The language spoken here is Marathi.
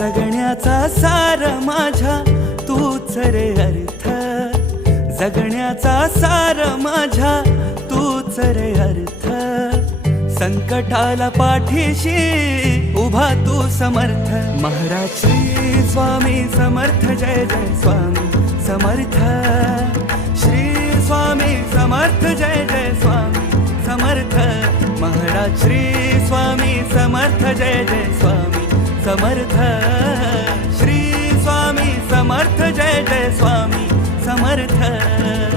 जगण्याचा सार माझ्या तूच रे अर्थ, जगण्याचा सार माझ्या तूच रे अर्थ. संकटाला पाठीशी उभा तू समर्थ. महाराज श्री स्वामी समर्थ, जय जय स्वामी समर्थ. श्री स्वामी समर्थ, जय जय स्वामी समर्थ. महाराज श्री स्वामी समर्थ, जय जय स्वामी समर्थ. श्री स्वामी समर्थ, जय जय स्वामी समर्थ.